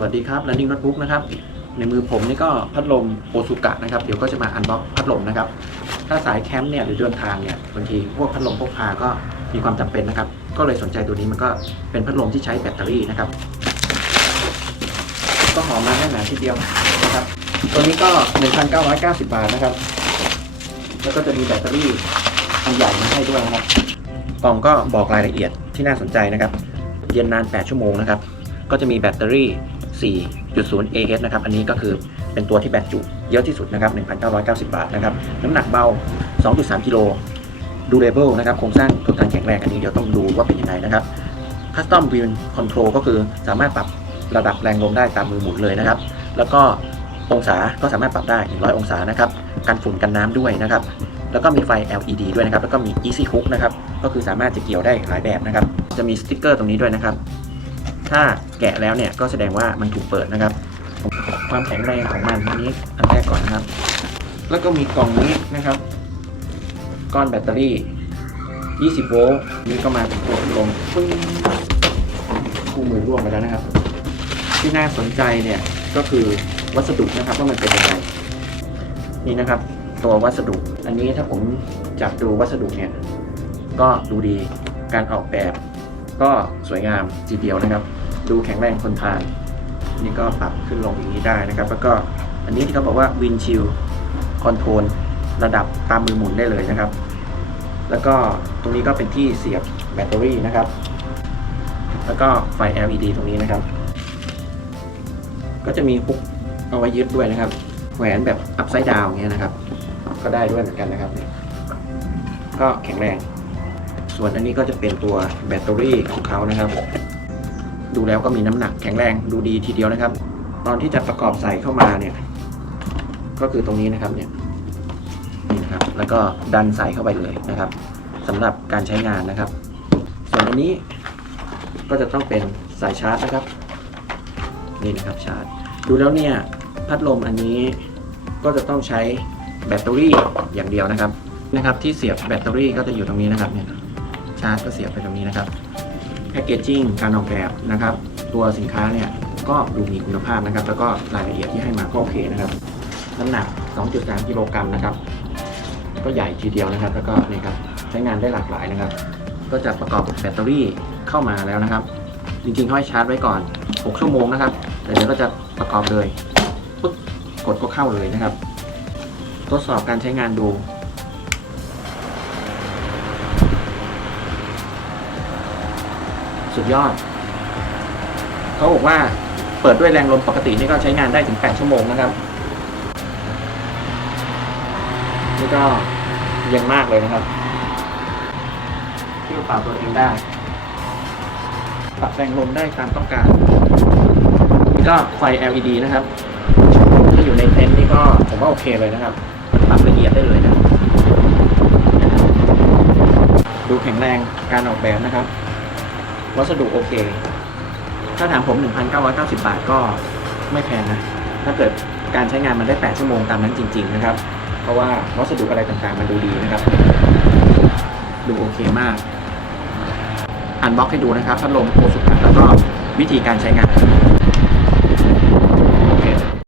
สวัสดีครับ Running Notebook นะครับ ในมือผมนี่ก็พัดลมโอซุกะนะครับ เดี๋ยวก็จะมาอันบ็อกพัดลมนะครับ ถ้าสายแคมป์เนี่ยหรือเดินทางเนี่ยบางทีพวกพัดลมพกพาก็มีความจำเป็นนะครับ ก็เลยสนใจตัวนี้มันก็เป็นพัดลมที่ใช้แบตเตอรี่นะครับ ก็หอมมาแน่หนาทีเดียวนะครับ ตัวนี้ก็ 1,990 บาทนะครับ แล้วก็จะมีแบตเตอรี่อันใหญ่มาให้ด้วยนะครับกล่องก็บอกรายละเอียดที่น่าสนใจนะครับ เย็นนาน 8 ชั่วโมงนะครับ ก็จะมีแบตเตอรี่ 4.0 Ah นะครับ อันนี้ก็คือเป็นตัวที่แบตจุเยอะที่สุดนะครับ 1,990 บาทนะครับ น้ำหนักเบา 2.3 กิโลดูเรเบิลนะครับ โครงสร้างทนทานแข็งแรงอันนี้เดี๋ยวต้องดูว่าเป็นยังไงนะครับ Custom Wheel Control ก็คือสามารถปรับระดับแรงลมได้ตามมือหมุนเลยนะครับ แล้วก็องศาก็สามารถปรับได้ 100 องศานะครับกันฝุ่นกันน้ำด้วยนะครับ แล้วก็มีไฟ LED ด้วยนะครับ แล้วก็มี Easy Hook นะครับ ก็คือสามารถจะเกี่ยวได้หลายแบบนะครับ จะมีสติ๊กเกอร์ตรงนี้ด้วยนะครับ ถ้าแกะแล้วเนี่ยก็แสดงว่ามันถูกเปิดนะครับ ความแข็งแรงของมันนี้อันแรกก่อนนะครับ แล้วก็มีกล่องนี้นะครับ ก้อนแบตเตอรี่ 20 โวลต์นี่ก็มาเป็นตัวลมปึ้งคู่มือร่วงไปแล้วนะครับ ที่น่าสนใจเนี่ยก็คือวัสดุนะครับว่ามันเป็นยังไงนี่นะครับตัววัสดุ อันนี้ถ้าผมจับดูวัสดุเนี่ยก็ดูดีการออกแบบ ก็สวยงามทีเดียวนะครับ ดูแข็งแรงทนทานนี่ก็ปรับขึ้นลงอย่างนี้ได้นะครับ แล้วก็อันนี้ที่เขาบอกว่าวินชิลคอนโทรลระดับตามมือหมุนได้เลยนะครับ แล้วก็ตรงนี้ก็เป็นที่เสียบแบตเตอรี่นะครับ แล้วก็ไฟ LED ตรงนี้นะครับ ก็จะมีฮุกเอาไว้ยึดด้วยนะครับ แหวนแบบอัพไซด์ดาวอย่างเงี้ยนะครับ ก็ได้ด้วยเหมือนกันนะครับ ก็แข็งแรง ส่วนอันนี้ก็จะเป็นตัวแบตเตอรี่ของเขานะครับ ดูแล้วก็มีน้ำหนักแข็งแรงดูดีทีเดียวนะครับ ตอนที่จะประกอบใส่เข้ามาเนี่ย ก็คือตรงนี้นะครับเนี่ยนี่นะครับ แล้วก็ดันใส่เข้าไปเลยนะครับสำหรับการใช้งานนะครับ ส่วนอันนี้ก็จะต้องเป็นสายชาร์จนะครับนี่นะครับชาร์จ ดูแล้วเนี่ยพัดลมอันนี้ก็จะต้องใช้แบตเตอรี่อย่างเดียวนะครับนะครับ ที่เสียบแบตเตอรี่ก็จะอยู่ตรงนี้นะครับเนี่ย ชาร์จก็เสียบไปตรงนี้นะครับแพคเกจจิ้งการออกแบบนะครับ ตัวสินค้าเนี่ยก็ดูมีคุณภาพนะครับ แล้วก็รายละเอียดที่ให้มาก็โอเคนะครับน้ำหนัก 2.3 กิโลกรัมนะครับ ก็ใหญ่ทีเดียวนะครับ แล้วก็นี่ครับใช้งานได้หลากหลายนะครับ ก็จะประกอบแบตเตอรี่เข้ามาแล้วนะครับ จริงๆเขาให้ชาร์จไว้ก่อน 6 ชั่วโมงนะครับ แต่เดี๋ยวเราจะประกอบเลยปึ๊บกดก็เข้าเลยนะครับ ทดสอบการใช้งานดู สุดยอด เขาบอกว่าเปิดด้วยแรงลมปกตินี่ก็ใช้งานได้ถึง 8 ชั่วโมงนะครับ นี่ก็เย็นมากเลยนะครับที่ปรับตัวเองได้ ปรับแรงลมได้ตามต้องการ นี่ก็ไฟ LED นะครับถ้าอยู่ในเต็นท์นี่ก็ผมว่าโอเคเลยนะครับ ปรับละเอียดได้เลยนะดูแข็งแรงการออกแบบนะครับ วัสดุโอเค ถ้าถามผม 1,990 บาทก็ไม่แพงนะ ถ้าเกิดการใช้งานมันได้ 8 ชั่วโมงตามนั้นจริง ๆ นะครับ เพราะว่าวัสดุอะไรต่างๆ มันดูดีนะครับ ดูโอเคมาก อันบ็อกให้ดูนะครับพัดลมโคสุกะแล้วก็วิธีการใช้งาน